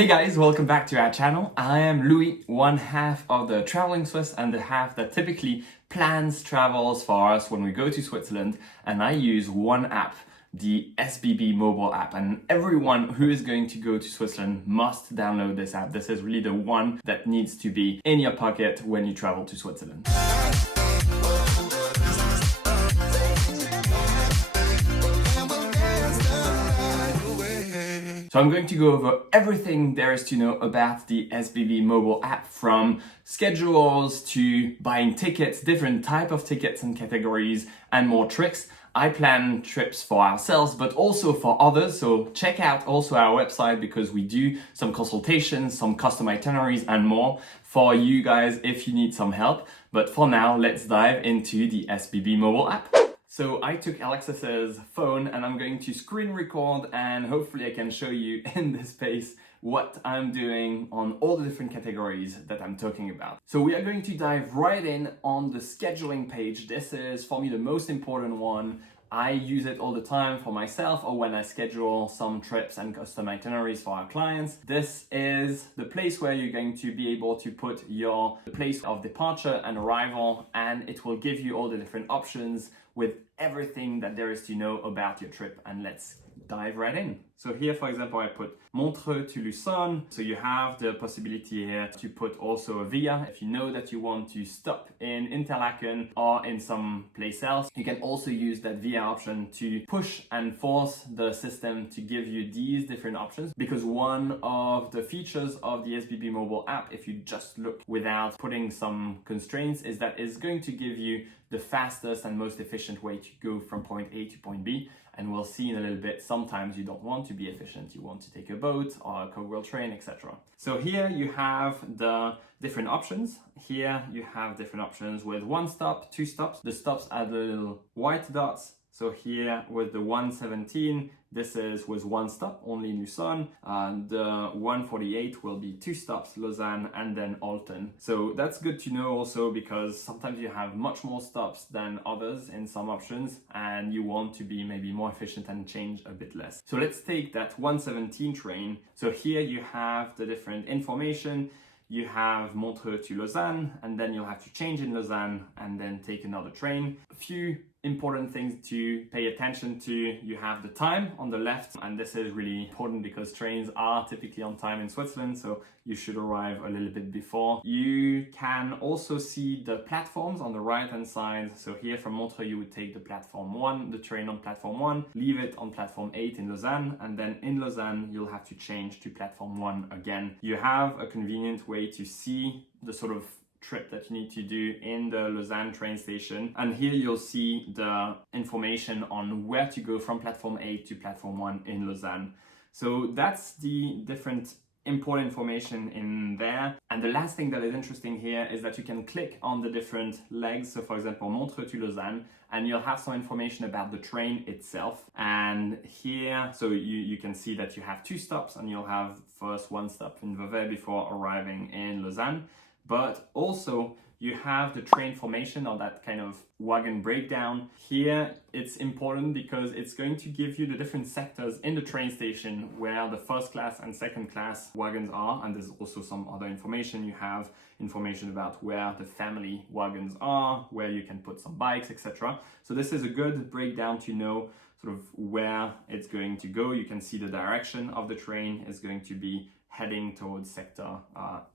Hey guys, welcome back to our channel. I am Louis, one half of the Traveling Swiss and the half that typically plans travels for us when we go to Switzerland, and I use one app, the SBB Mobile app, and everyone who is going to go to Switzerland must download this app. This is really the one that needs to be in your pocket when you travel to Switzerland. So I'm going to go over everything there is to know about the SBB mobile app, from schedules to buying tickets, different type of tickets and categories, and more tricks. I plan trips for ourselves, but also for others. So check out also our website, because we do some consultations, some custom itineraries and more for you guys if you need some help. But for now, let's dive into the SBB mobile app. So I took Alexis's phone and I'm going to screen record, and hopefully I can show you in this space what I'm doing on all the different categories that I'm talking about. So we are going to dive right in on the scheduling page. This is for me the most important one. I use it all the time for myself or when I schedule some trips and custom itineraries for our clients. This is the place where you're going to be able to put your place of departure and arrival, and it will give you all the different options with everything that there is to know about your trip. And let's dive right in. So here, for example, I put Montreux to Lucerne. So you have the possibility here to put also a via. If you know that you want to stop in Interlaken or in some place else, you can also use that via option to push and force the system to give you these different options. Because one of the features of the SBB mobile app, if you just look without putting some constraints, is that it's going to give you the fastest and most efficient way to go from point A to point B. And we'll see in a little bit, sometimes you don't want to be efficient, you want to take a boat or a cogwheel train, etc. So here you have the different options. Here you have different options with one stop, two stops. The stops are the little white dots. So here with the 117, this is with one stop, only Lucerne. The 148 will be two stops, Lausanne and then Olten. So that's good to know also, because sometimes you have much more stops than others in some options, and you want to be maybe more efficient and change a bit less. So let's take that 117 train. So here you have the different information. You have Montreux to Lausanne, and then you'll have to change in Lausanne and then take another train. A few important things to pay attention to. You have the time on the left, and this is really important because trains are typically on time in Switzerland, so you should arrive a little bit before. You can also see the platforms on the right hand side. So here from Montreux you would take the platform 1, the train on platform 1, leave it on platform 8 in Lausanne, and then in Lausanne you'll have to change to platform 1 again. You have a convenient way to see the sort of trip that you need to do in the Lausanne train station, and here you'll see the information on where to go from platform 8 to platform 1 in Lausanne. So that's the different important information in there. And the last thing that is interesting here is that you can click on the different legs. So for example, Montreux to Lausanne, and you'll have some information about the train itself. And here, so you can see that you have two stops, and you'll have first one stop in Vevey before arriving in Lausanne. But also you have the train formation, or that kind of wagon breakdown. Here it's important because it's going to give you the different sectors in the train station where the first class and second class wagons are, and there's also some other information. You have information about where the family wagons are, where you can put some bikes, etc. So this is a good breakdown to know sort of where it's going to go. You can see the direction of the train is going to be heading towards sector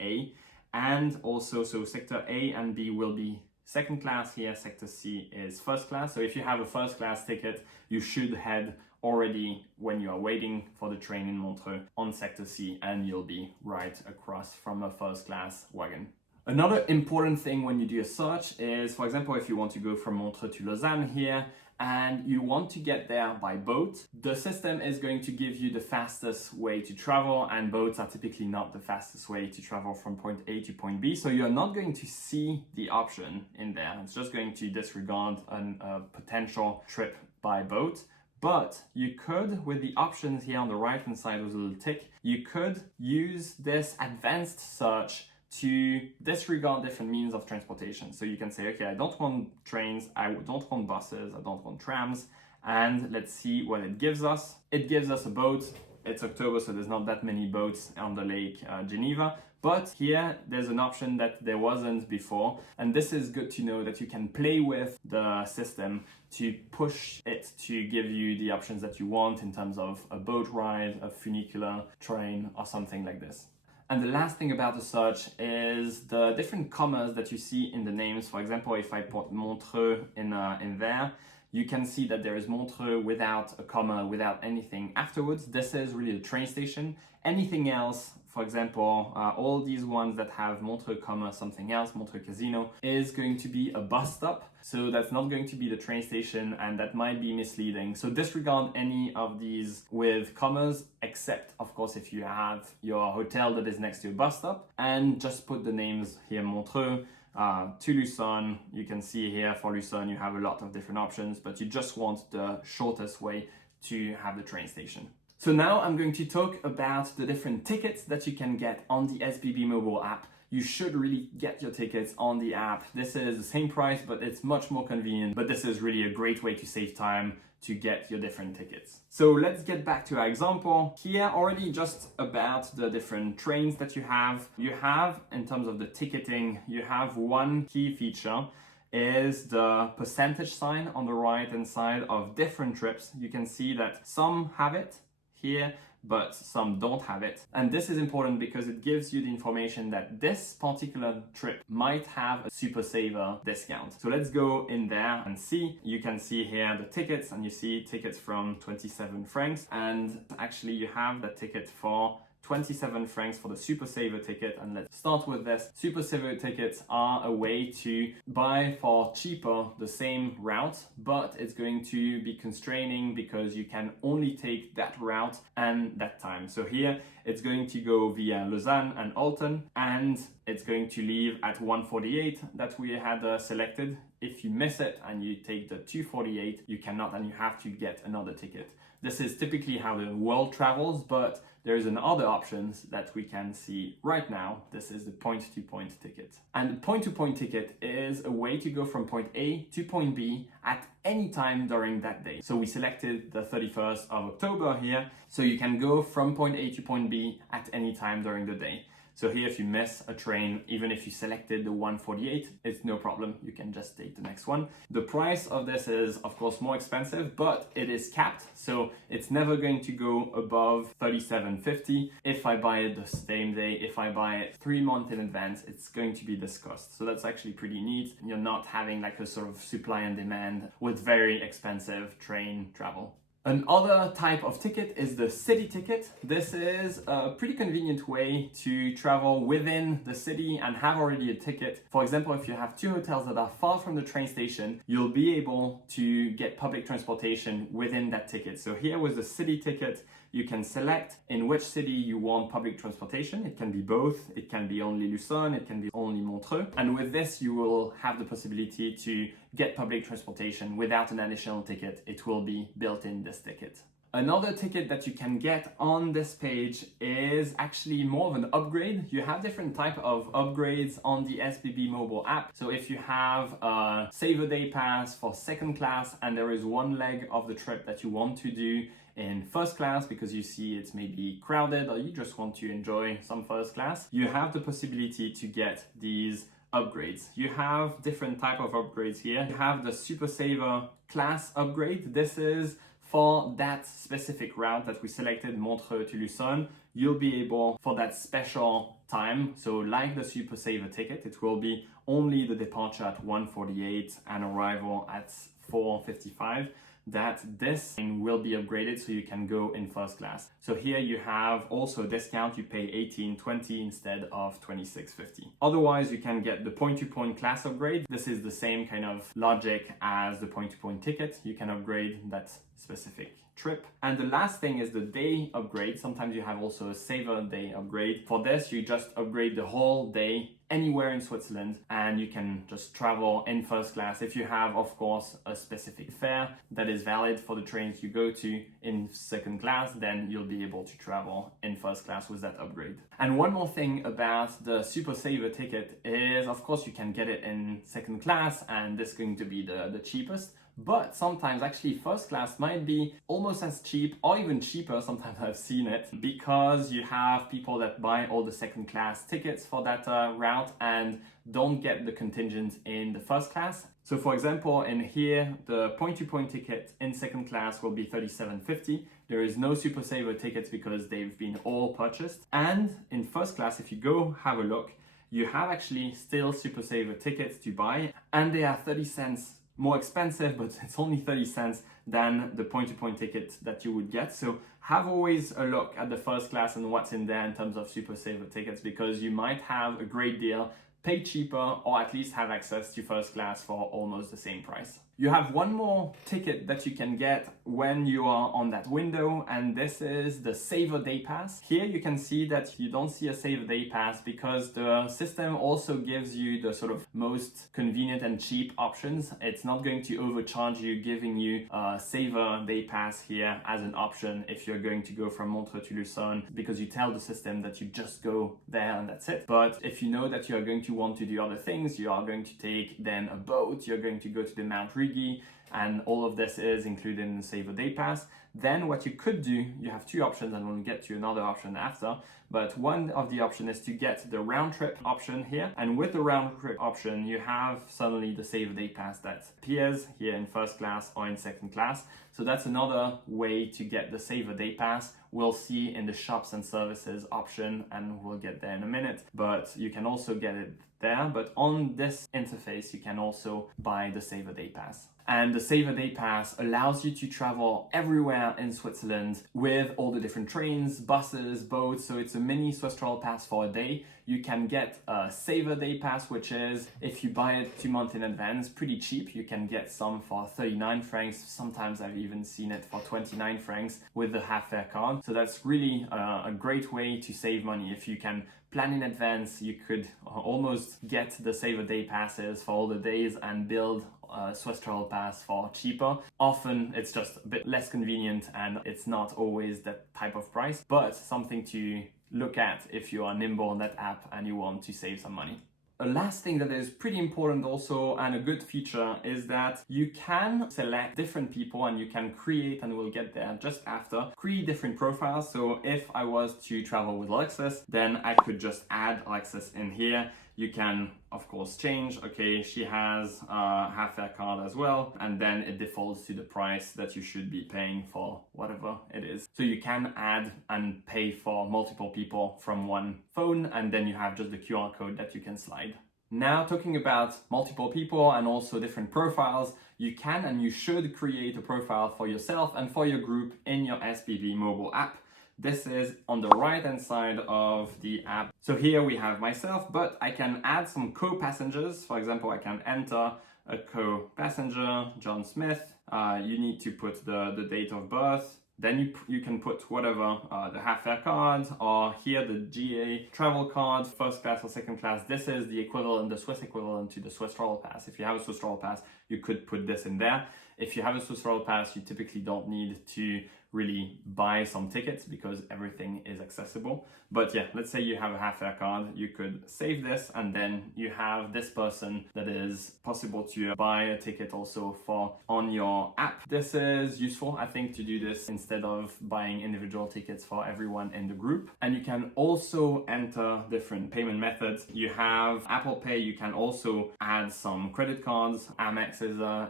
A. And also, so sector A and B will be second class here, sector C is first class. So if you have a first class ticket, you should head already when you are waiting for the train in Montreux on sector C, and you'll be right across from a first class wagon. Another important thing when you do a search is, for example, if you want to go from Montreux to Lausanne here, and you want to get there by boat, the system is going to give you the fastest way to travel, and boats are typically not the fastest way to travel from point A to point B. So you're not going to see the option in there. It's just going to disregard a potential trip by boat. But you could, with the options here on the right hand side with a little tick, you could use this advanced search to disregard different means of transportation. So you can say, okay, I don't want trains, I don't want buses, I don't want trams, and let's see what it gives us. It gives us a boat It's October, so there's not that many boats on the Lake Geneva. But here there's an option that there wasn't before. And this is good to know that you can play with the system to push it to give you the options that you want in terms of a boat ride, a funicular train, or something like this. And the last thing about the search is the different commas that you see in the names. For example, if I put Montreux in there, you can see that there is Montreux without a comma, without anything afterwards. This is really a train station. Anything else, for example, all these ones that have Montreux, comma, something else, Montreux Casino, is going to be a bus stop. So that's not going to be the train station, and that might be misleading. So disregard any of these with commas, except of course if you have your hotel that is next to a bus stop, and just put the names here, Montreux, to Lucerne. You can see here for Lucerne you have a lot of different options, but you just want the shortest way to have the train station. So now I'm going to talk about the different tickets that you can get on the SBB Mobile app. You should really get your tickets on the app. This is the same price, but it's much more convenient. But this is really a great way to save time to get your different tickets. So let's get back to our example. Here already just about the different trains that you have. You have, in terms of the ticketing, you have one key feature is the percentage sign on the right hand side of different trips. You can see that some have it here, but some don't have it. And this is important because it gives you the information that this particular trip might have a super saver discount. So let's go in there and see. You can see here the tickets, and you see tickets from 27 francs. And actually you have the ticket for 27 francs for the Super Saver ticket. And let's start with this. Super Saver tickets are a way to buy for cheaper the same route, but it's going to be constraining because you can only take that route and that time. So here it's going to go via Lausanne and Alton, and it's going to leave at 1:48 that we had selected. If you miss it and you take the 2:48, you cannot, and you have to get another ticket. This is typically how the world travels, but there's another options that we can see right now. This is the point-to-point ticket. And the point-to-point ticket is a way to go from point A to point B at any time during that day. So we selected the 31st of October here, so you can go from point A to point B at any time during the day. So here, if you miss a train, even if you selected the 1:48, it's no problem. You can just take the next one. The price of this is, of course, more expensive, but it is capped. So it's never going to go above 37.50. If I buy it the same day, if I buy it 3 months in advance, it's going to be this cost. So that's actually pretty neat. You're not having like a sort of supply and demand with very expensive train travel. Another type of ticket is the city ticket. This is a pretty convenient way to travel within the city and have already a ticket. For example, if you have two hotels that are far from the train station, you'll be able to get public transportation within that ticket. So here with the city ticket, you can select in which city you want public transportation. It can be both. It can be only Lucerne, it can be only Montreux. And with this, you will have the possibility to get public transportation without an additional ticket. It will be built in this ticket. Another ticket that you can get on this page is actually more of an upgrade. You have different type of upgrades on the SBB mobile app. So if you have a Saver Day Pass for second class and there is one leg of the trip that you want to do in first class because you see it's maybe crowded or you just want to enjoy some first class, you have the possibility to get these upgrades. You have different type of upgrades here. You have the Super Saver class upgrade. This is for that specific route that we selected, Montreux to Lucerne. You'll be able, for that special time, so like the Super Saver ticket, it will be only the departure at 1:48 and arrival at 4:55, that this will be upgraded so you can go in first class. So here you have also a discount. You pay 18.20 instead of 26.50. Otherwise, you can get the point-to-point class upgrade. This is the same kind of logic as the point-to-point ticket. You can upgrade that specific trip. And the last thing is the day upgrade. Sometimes you have also a Saver Day upgrade. For this, you just upgrade the whole day anywhere in Switzerland and you can just travel in first class. If you have, of course, a specific fare that is valid for the trains you go to in second class, then you'll be able to travel in first class with that upgrade. And one more thing about the Super Saver ticket is, of course, you can get it in second class and this is going to be the cheapest. But sometimes actually first class might be almost as cheap or even cheaper, sometimes I've seen it, because you have people that buy all the second class tickets for that route and don't get the contingent in the first class. So for example, in here, the point-to-point ticket in second class will be $37.50. There is no Super Saver tickets because they've been all purchased. And in first class, if you go have a look, you have actually still Super Saver tickets to buy, and they are 30 cents more expensive, but it's only 30 cents than the point-to-point ticket that you would get. So have always a look at the first class and what's in there in terms of Super Saver tickets, because you might have a great deal, pay cheaper, or at least have access to first class for almost the same price. You have one more ticket that you can get when you are on that window, and this is the Saver Day Pass. Here you can see that you don't see a Saver Day Pass because the system also gives you the sort of most convenient and cheap options. It's not going to overcharge you, giving you a Saver Day Pass here as an option if you're going to go from Montreux to Lucerne, because you tell the system that you just go there and that's it. But if you know that you are going to want to do other things, you are going to take then a boat, you're going to go to the Mount Rigi, and all of this is included in the Saver Day Pass, then what you could do, you have two options, and we'll get to another option after, but one of the option is to get the round trip option here, and with the round trip option you have suddenly the Saver Day Pass that appears here in first class or in second class. So that's another way to get the Saver Day Pass. We'll see in the shops and services option, and we'll get there in a minute, but you can also get it there. But on this interface you can also buy the Saver Day Pass. And the Saver Day Pass allows you to travel everywhere in Switzerland with all the different trains, buses, boats. So it's a mini Swiss Travel Pass for a day. You can get a Saver Day Pass, which is, if you buy it 2 months in advance, pretty cheap. You can get some for 39 francs. Sometimes I've even seen it for 29 francs with the half fare card. So that's really a great way to save money. If you can plan in advance, you could almost get the Saver Day Passes for all the days and build a Swiss Travel Pass for cheaper. Often it's just a bit less convenient and it's not always that type of price, but something to look at if you are nimble on that app and you want to save some money. A last thing that is pretty important also, and a good feature, is that you can select different people and you can create, and we'll get there just after, create different profiles. So if I was to travel with Alexis, then I could just add Alexis in here. You can, of course, change, okay, she has a half fare card as well, and then it defaults to the price that you should be paying for whatever it is. So you can add and pay for multiple people from one phone, and then you have just the QR code that you can slide. Now, talking about multiple people and also different profiles, you can and you should create a profile for yourself and for your group in your SBB mobile app. This is on the right hand side of the app. So here we have myself, but I can add some co-passengers. For example, I can enter a co-passenger, John Smith. You need to put the date of birth. Then you can put whatever, the half fare card, or here the GA travel card, first class or second class. This is the equivalent, the Swiss equivalent to the Swiss Travel Pass. If you have a Swiss Travel Pass, you could put this in there. If you have a Swiss Travel Pass, you typically don't need to really buy some tickets because everything is accessible. But yeah, let's say you have a half fare card, you could save this, and then you have this person that is possible to buy a ticket also for on your app. This is useful, I think, to do this instead of buying individual tickets for everyone in the group. And you can also enter different payment methods. You have Apple Pay, you can also add some credit cards. Amex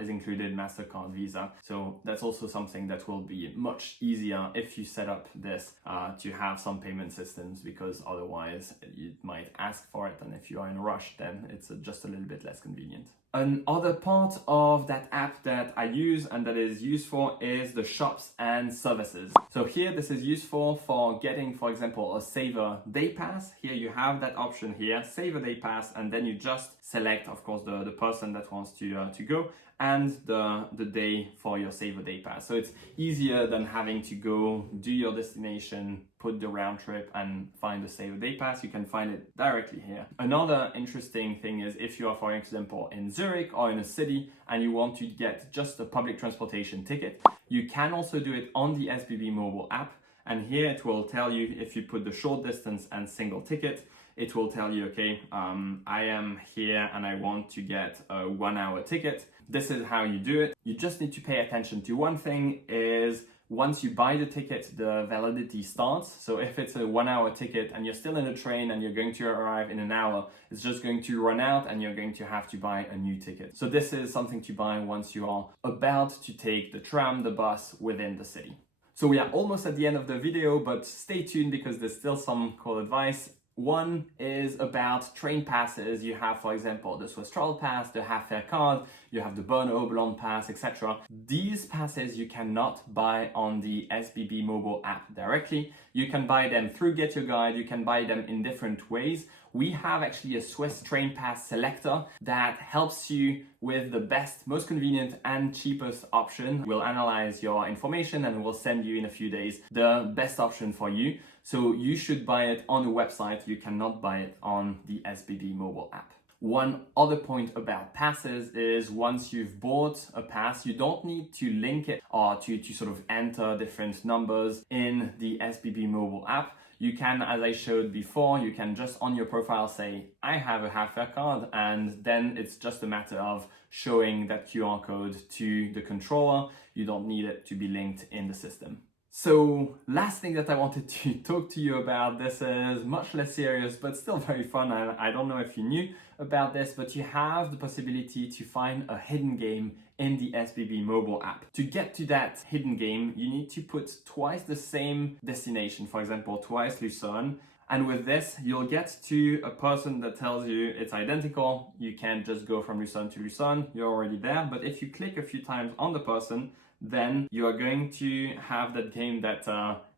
is included, MasterCard, Visa. So that's also something that will be much easier if you set up this to have some payment systems, because otherwise you might ask for it, and if you are in a rush, then it's just a little bit less convenient. Another part of that app that I use and that is useful is the shops and services. So here, this is useful for getting, for example, a Saver Day Pass. Here you have that option here, Saver Day Pass, and then you just select, of course, the person that wants to go, and the day for your Saver Day Pass. So it's easier than having to go do your destination, put the round trip, and find the Saver Day Pass. You can find it directly here. Another interesting thing is if you are, for example, in Zurich or in a city and you want to get just a public transportation ticket, you can also do it on the SBB mobile app. And here it will tell you, if you put the short distance and single ticket, it will tell you, okay, I am here and I want to get a 1 hour ticket. this is how you do it. You just need to pay attention to one thing is once you buy the ticket, the validity starts. So if it's a 1-hour ticket and you're still in a train and you're going to arrive in an hour, it's just going to run out and you're going to have to buy a new ticket. So this is something to buy once you are about to take the tram, the bus within the city. So we are almost at the end of the video, but stay tuned because there's still some cool advice. One is about train passes. You have, for example, the Swiss Travel Pass, the Half Fare Card, you have the Bonne Oberland Pass, etc. These passes you cannot buy on the SBB Mobile app directly. You can buy them through Get Your Guide, you can buy them in different ways. We have actually a Swiss train pass selector that helps you with the best, most convenient and cheapest option. We'll analyze your information and we'll send you in a few days the best option for you. So you should buy it on the website. You cannot buy it on the SBB mobile app. One other point about passes is once you've bought a pass, you don't need to link it or to sort of enter different numbers in the SBB mobile app. You can, as I showed before, you can just on your profile say, I have a Half Fare Card, and then it's just a matter of showing that QR code to the controller. You don't need it to be linked in the system. So last thing that I wanted to talk to you about, this is much less serious, but still very fun. And I don't know if you knew about this, but you have the possibility to find a hidden game in the SBB mobile app. To get to that hidden game, you need to put twice the same destination, for example, twice Lucerne. And with this, you'll get to a person that tells you it's identical. You can't just go from Lucerne to Lucerne, you're already there. But if you click a few times on the person, then you are going to have that game that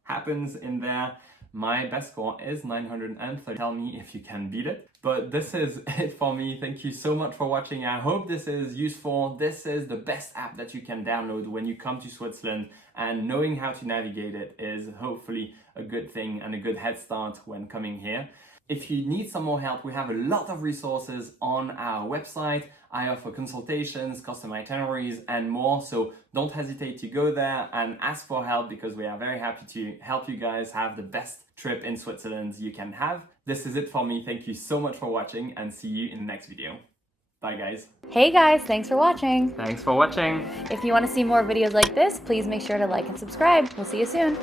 happens in there. My best score is 930. Tell me if you can beat it. But this is it for me. Thank you so much for watching. I hope this is useful. This is the best app that you can download when you come to Switzerland, and knowing how to navigate it is hopefully a good thing and a good head start when coming here. If you need some more help, we have a lot of resources on our website. I offer consultations, custom itineraries, and more. So don't hesitate to go there and ask for help because we are very happy to help you guys have the best trip in Switzerland you can have. This is it for me. Thank you so much for watching and see you in the next video. Bye guys. Hey guys, thanks for watching. Thanks for watching. If you want to see more videos like this, please make sure to like and subscribe. We'll see you soon.